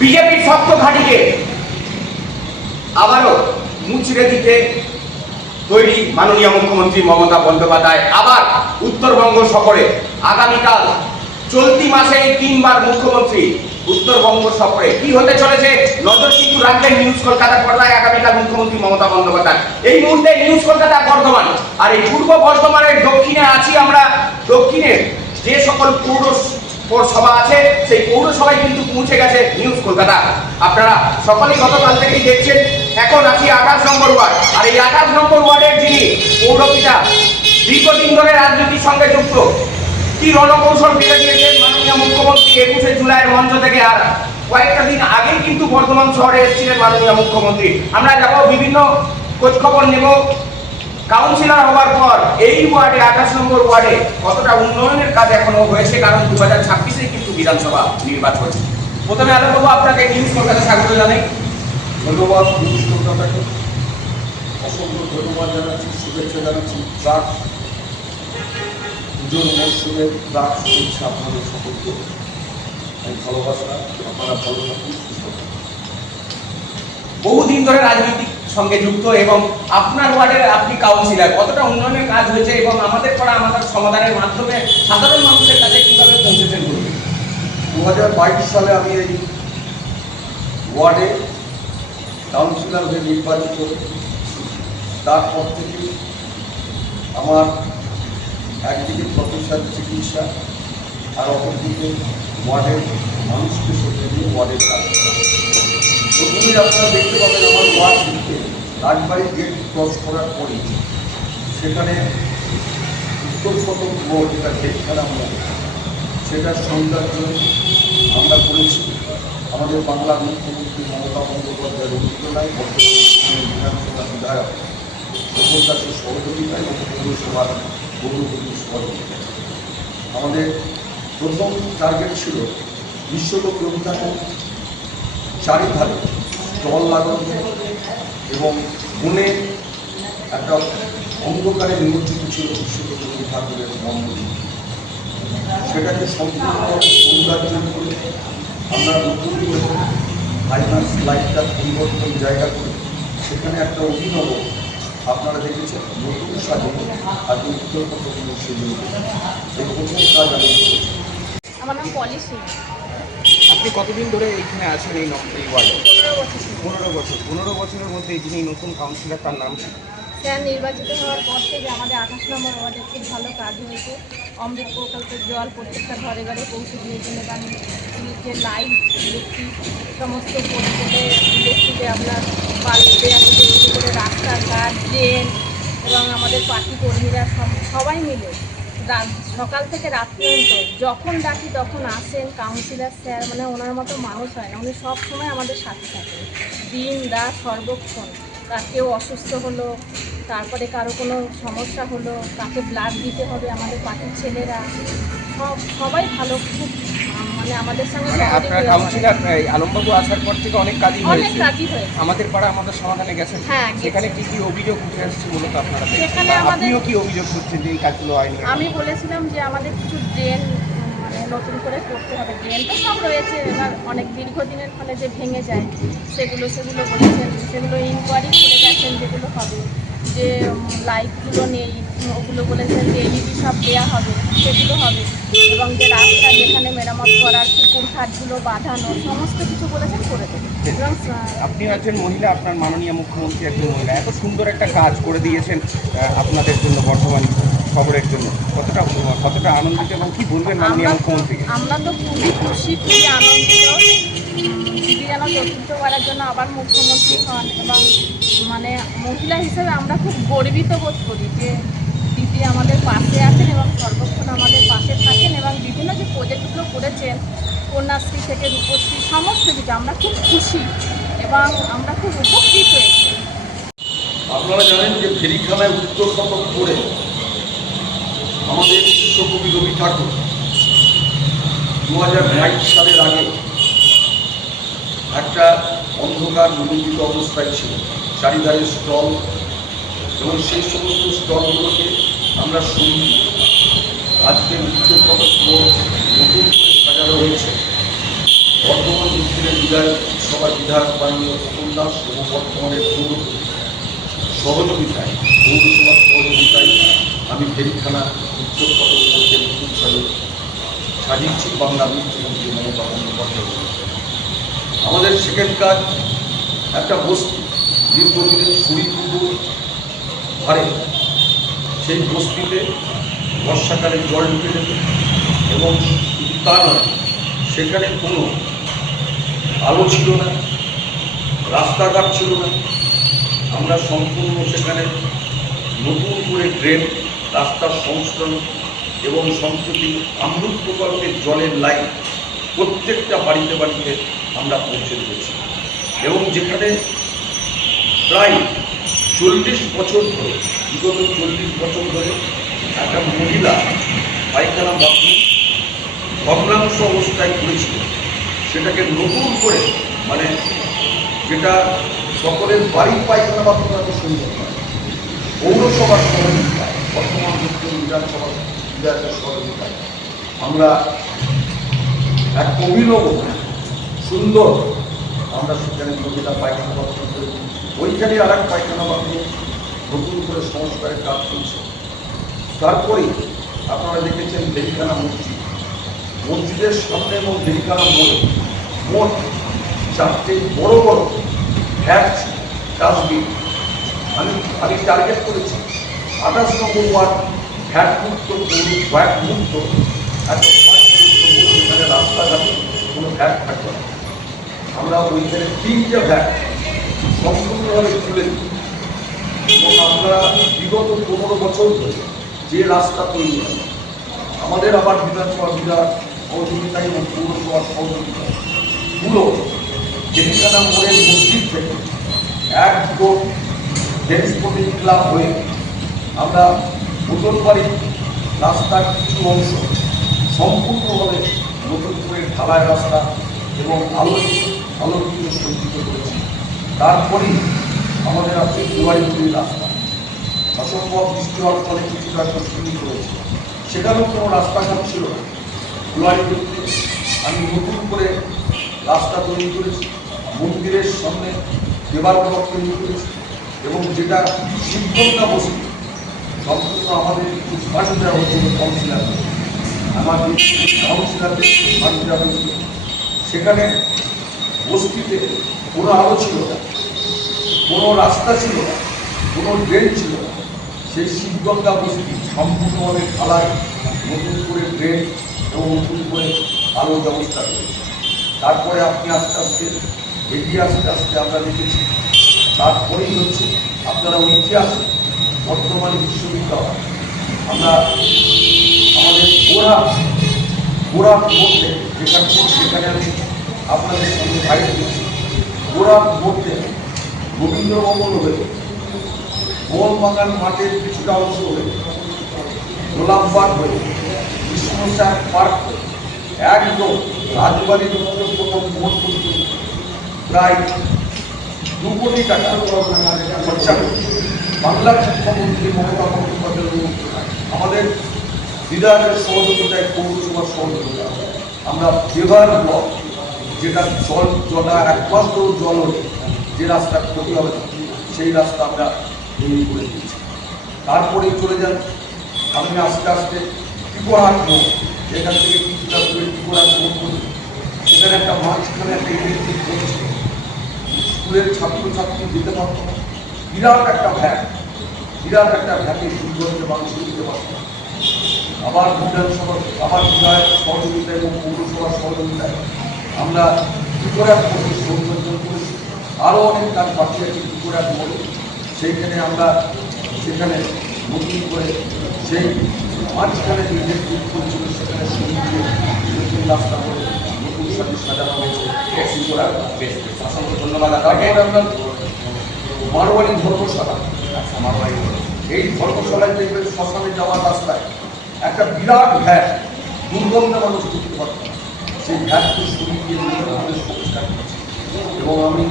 বিজেপির শক্ত ঘাঁটিকে আবারও মুচড়ে দিতে তৈরি মাননীয় মুখ্যমন্ত্রী মমতা বন্দ্যোপাধ্যায় আবার উত্তরবঙ্গ সফরে। আগামীকাল চলতি মাসে 3বার মুখ্যমন্ত্রী উত্তরবঙ্গ সফরে। কি হতে চলেছে নজর কিন্তু রাখবেন নিউজ কলকাতার পর্দায়। আগামীকাল মুখ্যমন্ত্রী মমতা বন্দ্যোপাধ্যায়। এই মুহূর্তে নিউজ কলকাতা বর্ধমান, আর এই পূর্ব বর্ধমানের দক্ষিণে আছি আমরা। দক্ষিণের যে সকল পৌরসভা আছে সেই পৌরসভায় কিন্তু পৌঁছে গেছে নিউজ কলকাতা। আপনারা সকলেই গতকাল থেকেই দেখছেন। এখন আছি 28 নম্বর ওয়ার্ড, আর এই 28 নম্বর ওয়ার্ডের যিনি পৌরপিতা, দীর্ঘদিন ধরে রাজনীতির সঙ্গে যুক্ত, কি রণকৌশল ফিরে দিয়েছেন মাননীয় মুখ্যমন্ত্রী 21শে জুলাইয়ের মঞ্চ থেকে। আর কয়েকটা দিন আগেই কিন্তু বর্ধমান শহরে এসেছিলেন মাননীয় মুখ্যমন্ত্রী। আমরা যাব বিভিন্ন খোঁজখবর নেব। কাউন্সিলর হওয়ার পর এই ওয়ার্ডে 28 নম্বর ওয়ার্ডে কতটা উন্নয়নের কাজ এখনো হয়েছে, কারণ 2026-এ কিন্তু বিধানসভা নির্বাচন। প্রথমে আলোকবাবু আপনাকে নিউজ কলকাতা স্বাগত জানাই। ধন্যবাদ নিউজ কলকাতাকে, অসংখ্য ধন্যবাদ জানাচ্ছি, শুভেচ্ছা জানাচ্ছি। প্রাক পুজোর মরশুমের প্রাক শুভেচ্ছা আপনাদের সকলকে। আমি ভালোবাসা, আপনারা ভালো থাকুন, সুস্থ থাকুন। বহুদিন ধরে রাজনীতির সঙ্গে যুক্ত এবং আপনার ওয়ার্ডের আপনি কাউন্সিলর, কতটা উন্নয়নের কাজ হয়েছে এবং আমাদের সমাধানের মাধ্যমে সাধারণ মানুষের কাছে কিভাবে পৌঁছেছেন বলবেন? 2022 সালে আমি এই ওয়ার্ডে কাউন্সিলর হয়ে নির্বাচিত। তারপর থেকে আমার একদিকে প্রফেশনাল চিকিৎসা, আর অপরদিকে ওয়ার্ডের মানুষকে সঙ্গে নিয়ে ওয়ার্ডের কাজ। প্রথমেই আপনারা দেখতে পাবেন আমার ওয়ার্ড দিকে রাজবাড়ি গেট ক্রস করার পরে সেখানে উত্তর ফটক মোড়, যেটা গেটখানা মোড়, সেটার সৌন্দর্য আমরা করেছি আমাদের বাংলার মুখ্যমন্ত্রী মমতা বন্দ্যোপাধ্যায়ের অনুপ্রেরণায়, বিধানসভা বিধায়ক প্রকাশের সহযোগিতায় এবং পৌরসভার পৌরপতির সহযোগিতায়। আমাদের প্রথম টার্গেট ছিল বিশ্বব্যাপী অভিযানে চারিধারে স্টল লাগানো এবং বনে একটা অন্ধকারে নিমজ্জিত ছিল বিশ্বব্যাপী ঠাকুরের মন্দির। সেটাকে সম্পূর্ণ সৌন্দর্য করে আমরা নতুন করে ফাইন্যান্স লাইটটার পরিবর্তন জায়গা করে সেখানে একটা অভিনব, আপনারা দেখেছেন, নতুন সাজানো আর উত্তর পথগুলো সেগুলো এই প্রথম কাজ আমি করেছি। আমার নাম পলিসি। আপনি কতদিন ধরে এখানে আছেন এই ওয়ার্ডে? 15 বছর। 15 বছরের মধ্যে যিনি নতুন কাউন্সিলর, তার নাম কি? স্যার নির্বাচিত হওয়ার পর থেকে আমাদের 28 নম্বর ওয়ার্ডে খুব ভালো কাজ হয়েছে। অমৃত প্রকল্পের জল প্রত্যেকটা ঘরে ঘরে পৌঁছে দিয়েছেন এবং যে লাইট, ইলেকট্রিক সমস্ত পরিষেবে ইলেকট্রিকে আপনার বাড়িতে থেকে শুরু করে রাস্তাঘাট, ড্রেন এবং আমাদের পার্টি কর্মীরা সবাই মিলে সকাল থেকে রাত পর্যন্ত যখন ডাকি তখন আসেন। কাউন্সিলর স্যার মানে ওনার মতো মানুষ হয় না, উনি সব সময় আমাদের সাথে থাকেন, দিন রাত সর্বক্ষণ। কেউ অসুস্থ হলো, তারপরে কারো কোনো সমস্যা হলো, কাকে ব্লাড দিতে হবে, আমাদের পার্টির ছেলেরা সবাই ভালো, খুব মানে আমাদের সঙ্গে কাউন্সিলর আলমবাবু আসার পর থেকে অনেক কাজই হয়েছে। আমাদের পাড়া আমাদের সমাধানে গেছেন। হ্যাঁ, সেখানে কি কি অভিযোগ উঠে আসছে মূলত আপনারা? সেখানে আপনিও কি অভিযোগ করছেন যে এই কাজগুলো হয়নি? আমি বলেছিলাম যে আমাদের কিছু ড্রেন মানে নতুন করে করতে হবে। ড্রেন তো সব রয়েছে, এবার অনেক দীর্ঘদিনের ফলে যে ভেঙে যায় সেগুলো বলেছেন, সেগুলো ইনকোয়ারি করে গেছেন যেগুলো হবে। যে লাইটগুলো নেই ওগুলো বলেছেন যে এলইডি সব দেওয়া হবে, সেগুলো হবে। এবং যে রাস্তা যেখানে মেরামত করার পুকুর ঘাটগুলো বাঁধানো সমস্ত কিছু বলেছেন করে দেবেন। এবং আপনি একজন মহিলা, আপনার মাননীয় মুখ্যমন্ত্রী একজন মহিলা, এত সুন্দর একটা কাজ করে দিয়েছেন আপনাদের জন্য, বর্ধমান শহরের জন্য। কতটা আনন্দিত এবং কি বলবেন মাননীয় মুখ্যমন্ত্রীকে? আমরা তো খুবই খুশি, খুবই আনন্দিত। দিদি যেন চতুর্থবারের জন্য আবার মুখ্যমন্ত্রী হন এবং মানে মহিলা হিসেবে আমরা খুব গর্বিত বোধ করি যে দিদি আমাদের পাশে আছেন এবং সর্বক্ষণ আমাদের পাশে থাকেন এবং বিভিন্ন যে প্রজেক্টগুলো করেছেন, কন্যাশ্রী থেকে রূপশ্রী সমস্ত কিছু, আমরা খুব খুশি এবং আমরা খুব উপকৃত হয়েছি। আপনারা জানেন যে ফেরিখানায় উত্তর ফটক করে আমাদের বিশ্বকবি রবি ঠাকুর 2022 সালের আগে একটা অন্ধকার নিমজ্জিত অবস্থায় ছিল, চারিধারে স্টল, এবং সেই সমস্ত স্টলগুলোকে আমরা শুনি আজকে উত্তর ফটক নতুন করে সাজানো হয়েছে। বর্তমান ছিলেন বিধায়ক সভার বিধায়ক মাননীয় খোকন দাস এবং বর্তমানে সহযোগিতায় পৌরসভার সহযোগিতায় আমি ফেরিখানা উত্তর পদকে নতুন সাজিয়েছি বাংলার মুখ্যমন্ত্রী মমতা বন্দ্যোপাধ্যায়। আমাদের সেকেন্ড কাজ একটা বস্তি দীর্ঘদিনের সুরিপুকুর ধারে, সেই বস্তিতে বর্ষাকালে জল ঢুকে যেত এবং তা নয়, সেখানে কোনো আলো ছিল না, রাস্তাঘাট ছিল না। আমরা সম্পূর্ণ সেখানে নতুন করে ড্রেন, রাস্তার সংস্করণ এবং সম্প্রতি অমৃত প্রকল্পের জলের লাইন প্রত্যেকটা বাড়িতে বাড়িতে আমরা পৌঁছে দিয়েছি এবং যেখানে প্রায় 40 বছর ধরে, বিগত 40 বছর ধরে একটা মহিলা পায়খানা বাথরুম ভগ্নাংশ অবস্থায় করেছিল, সেটাকে নতুন করে, মানে যেটা সকলের বাড়ির পায়খানা বাথরুম এত সুন্দর হয়, পৌরসভার সহযোগিতায়, বর্তমান মুখ্যমন্ত্রী বিধানসভার বিধায়কের সহযোগিতায় আমরা এক অভিনব সুন্দর আমরা সেখানে মহিলা পায়খানা বাথরুম করে, ওইখানে আর এক পায়খানা বাথরুম নতুন করে সংস্কারের কাজ চলছে। তারপরে আপনারা দেখেছেন ফেরিখানা মসজিদ, মসজিদের সামনে এবং ফেরিখানা মোড়ে মোট 4টে বড় বড় ভ্যাট ডাস্টবিন আমি টার্গেট করেছি। 28 নম্বর ওয়ার্ড ভ্যাট মুক্ত, ভ্যাট মুক্ত একটা ওয়ার্ড যেখানে রাস্তাঘাটে কোনো ভ্যাট থাকবে না। আমরা ওইখানে 3টে ভ্যাট সম্পূর্ণভাবে তুলে দিই এবং আমরা বিগত 15 বছর ধরে যে রাস্তা তৈরি হয় আমাদের আবার বিধানসভা বিধায়ক সহযোগিতায় এবং পৌরসভার সহযোগিতায় পুরো যেখানে মোড়ের মসজিদ থেকে একদম ডেন্সপোর্টিং ক্লাব হয়ে আমরা বোতলবাড়ি রাস্তার কিছু অংশ সম্পূর্ণভাবে নতুন করে ঢালাই রাস্তা এবং আলোকিত সজ্জিত করেছি। তারপরেই আমাদের আছে দুয়ারিগুলির রাস্তা, অসম্ভব বৃষ্টি হওয়ার ফলে কিছুটা সংস্কৃতি করেছে, সেখানেও কোনো রাস্তাঘাট ছিল না। দুয়ারিগুলিতে আমি নতুন করে রাস্তা তৈরি করেছি, মন্দিরের সামনে দেবার ব্লক তৈরি করেছি এবং যেটা শিবগঙ্গা বস্তি সম্পূর্ণ আমাদের কিছু ফান্ড দেওয়া হয়েছিল কাউন্সিলার, আমাদের কাউন্সিলারদের ফান্ড দেওয়া হয়েছিল। সেখানে বস্তিতে কোনো আলো ছিল না, কোনো রাস্তা ছিল না, কোনো ড্রেন ছিল না। সেই শিবগঙ্গা বস্তি সম্পূর্ণভাবে ঢালাই, নতুন করে ড্রেন এবং নতুন করে আলোর ব্যবস্থা করেছে। তারপরে আপনি আস্তে আস্তে এগিয়ে আস্তে আস্তে আমরা দেখেছি। তারপরেই হচ্ছে আপনারা ঐতিহাসিক বর্তমান বিশ্ববিদ্যালয়, আমরা আমাদের গোড়া মধ্যে যেখানে আমি আপনাদের সঙ্গে বাইরে দিচ্ছি, গোড়ার মধ্যে রবীন্দ্রভবন হয়ে মোহনবাগান মাঠের কিছুটা অংশ হয়ে গোলাপবাগ হয়ে কৃষ্ণসার পার্ক হয়ে একদম রাজবাড়ির মধ্যে প্রথম ভোট পর্যন্ত প্রায় 2 কোটি টাকা খরচা করে বাংলার মুখ্যমন্ত্রী মমতা বন্দ্যোপাধ্যায় আমাদের বিধায়কের সহযোগিতায়, পৌরসভার সহযোগিতায় আমরা বেভার ব্লক, যেটা জলটা 1 মাস ধরে জল হলে যে রাস্তা ক্ষতি হবে না, সেই রাস্তা আমরা তৈরি করে দিয়েছি। তারপরেই চলে যান আপনি আস্তে আস্তে ত্রিপুরাহাট মোড়, যেখান থেকে কিছুটা দূরে ত্রিপুরাহাট মোড় করি, সেখানে একটা মাঝখানে একটা ইলেকট্রিক করছে, স্কুলের ছাত্রছাত্রী যেতে পারত না, বিরাট একটা ভ্যাটে দুর্গন্ধে মানুষ দিতে পারত না। আবার বিধানসভা, আবার বিধায়ক সহযোগিতা এবং পৌরসভার সহযোগিতায় আমরা ত্রিপুরাহাট মোড়ে সৌন্দর্য করেছি। আরও অনেক কাজ বাকি আছে ত্রিপুরাহাট মোড়ে, সেইখানে আমরা সেখানে নতুন করে সেই মাঝখানে যে ইলেকট্রিক করছিল সেখানে সুন্দর নতুন রাস্তা করে নতুন সাথে সাজানো হয়েছে ত্রিপুরাহাট। অসংখ্য ধন্যবাদ আপনাকে। তারপরে আমরা মারোয়ারি ধর্মশালা, এই ধর্মশালায় দেখবেন শ্মশানে যাওয়ার রাস্তায় একটা বিরাট ভ্যাট, দুর্গন্ধে মানুষ ঢুকতে পারত না, সেই ভ্যাটকে সরিয়ে দিয়ে আমাদের সংস্কার করেছে। এবং আমি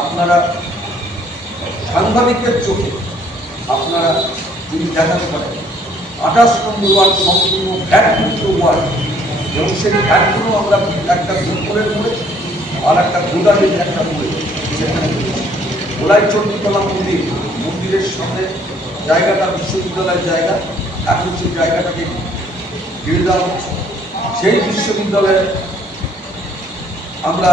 আপনারা সাংবাদিকের চোখে আপনারা যদি দেখাতে পারেন 28 নম্বর ওয়ার্ড সম্পূর্ণ ভ্যাট মুক্ত ওয়ার্ড এবং সেই ভ্যাটগুলো আমরা একটা দুপুরের মোড়ে আর একটা গোদামের একটা মোড়ে সেখানে গোলাইচণ্ডীতলা মন্দিরের সামনে জায়গাটা বিশ্ববিদ্যালয়ের জায়গা, এখন সেই জায়গাটাকে ঘিরে দেওয়া হচ্ছে। সেই বিশ্ববিদ্যালয়ে আমরা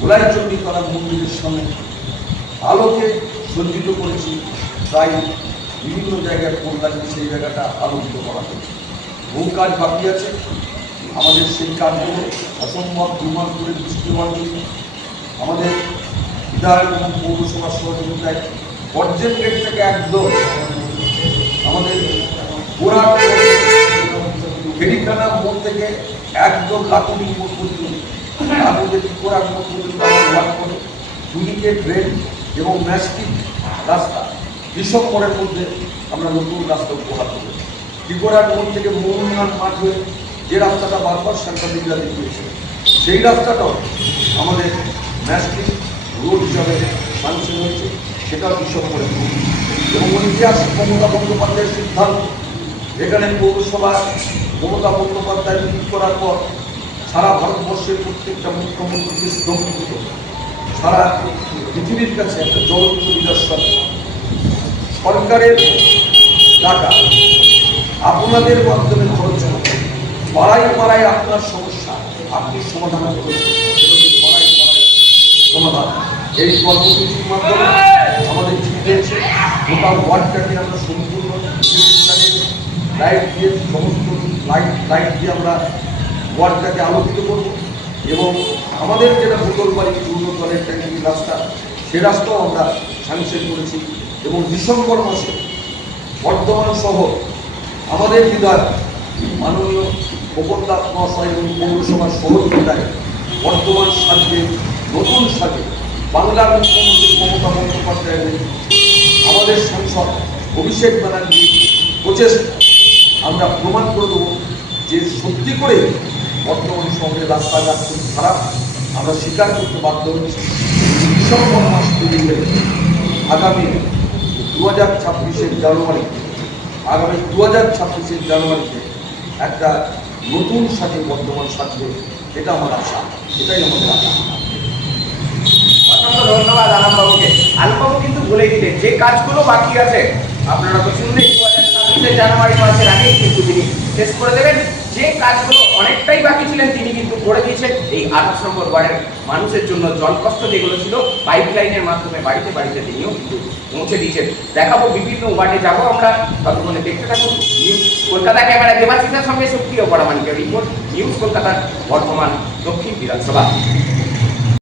গোলাইচণ্ডীতলা মন্দিরের সামনে আলোকে সজ্জিত করেছি, প্রায় বিভিন্ন জায়গায় ফোন লাগিয়ে সেই জায়গাটা আলোকিত করা হয়েছে। বহু কাজ বাকি আছে আমাদের, সেই কাজগুলো অসম্ভব দুর্মান করে বৃষ্টি হওয়ার জন্য আমাদের বিধায়ক এবং পৌরসভার সহযোগিতায় বর্জ্যের গেট থেকে একদম আমাদের গোড়া ফেরিখানা মোড় থেকে একদম লাকুনি মোড় পর্যন্ত, তার মধ্যে ত্রিপুরার মোড় পর্যন্ত আমরা ওয়ার্ক করে দুদিকে ড্রেন এবং ম্যাস্টিক রাস্তা ডিসেম্বরের মধ্যে আমরা নতুন রাস্তা উপহার দেবো। ত্রিপুরার মোড় থেকে মোহনবাগান মাঠ হয়ে যে রাস্তাটা বারবার সাংবাদিকরা দেখিয়েছে, সেই রাস্তাটাও আমাদের ন্যাশনাল রোড হিসাবে সাংশন হয়েছে, সেটাও ডিসেম্বরে। এবং ঐতিহাসিক মমতা বন্দ্যোপাধ্যায়ের সিদ্ধান্ত, এখানে পৌরসভা মমতা বন্দ্যোপাধ্যায় ঠিক করার পর সারা ভারতবর্ষের প্রত্যেকটা মুখ্যমন্ত্রীকে স্তম্ভিত, সারা পৃথিবীর কাছে একটা জ্বলন্ত নিদর্শন। সরকারের টাকা আপনাদের মাধ্যমে খরচ হবে, পাড়ায় পাড়ায় আপনার সমস্যা আপনি সমাধান করবেন, পাড়ায় পাড়ায় সমাধান। এই কর্মসূচির মাধ্যমে আমাদের ঠিক হয়েছে গোটা ওয়ার্ডটাকে আমরা সম্পূর্ণ লাইট দিয়ে, সমস্ত লাইট দিয়ে আমরা ওয়ার্ডটাকে আলোকিত করব। এবং আমাদের যেটা ভূতলবাড়ি পূর্ণতলের ট্যাঙ্কি রাস্তা, সে রাস্তাও আমরা স্যাংশন করেছি। এবং ডিসেম্বর মাসে বর্ধমান শহর আমাদের বিধায়ক মাননীয় গোপনদাস মহাশয় এবং পৌরসভার সহযোগিতায় বর্তমান সাজে, নতুন সাজে বাংলার মুখ্যমন্ত্রী মমতা বন্দ্যোপাধ্যায়ের আমাদের সাংসদ অভিষেক ব্যানার্জি প্রচেষ্টা আমরা প্রমাণ করে দেবো যে সত্যি করে বর্তমান শহরের রাস্তাঘাট খুব খারাপ, আমরা স্বীকার করতে বাধ্য হচ্ছি। ডিসেম্বর মাস পেরিয়ে গেলে আগামী 2026-এর জানুয়ারি, আগামী 2026-এর জানুয়ারিতে একটা নতুন সাজে বর্তমান সাজবে, এটা আমার আশা, এটাই আমাদের আশা। অসংখ্য ধন্যবাদ আলমবাবুকে। আলমবাবু কিন্তু বলে দিলেন যে কাজগুলো বাকি আছে, আপনারা তো শুনলেন 2026 জানুয়ারি মাসের আগেই কিন্তু তিনি শেষ করে দেবেন। যে কাজগুলো অনেকটাই বাকি ছিলেন তিনি কিন্তু করে দিয়েছেন। এই 28 নম্বর ওয়ার্ডের মানুষের জন্য জলকষ্ট যেগুলো ছিল পাইপ লাইনের মাধ্যমে বাড়িতে বাড়িতে তিনিও কিন্তু পৌঁছে দিয়েছেন। দেখাবো বিভিন্ন ওয়ার্ডে যাবো আমরা, ততক্ষণে দেখতে থাকুন নিউজ কলকাতা। ক্যামেরা দেবাশিসের সঙ্গে সুপ্রিয় পরামানিকের রিপোর্ট, নিউজ কলকাতা, বর্ধমান দক্ষিণ বিধানসভা।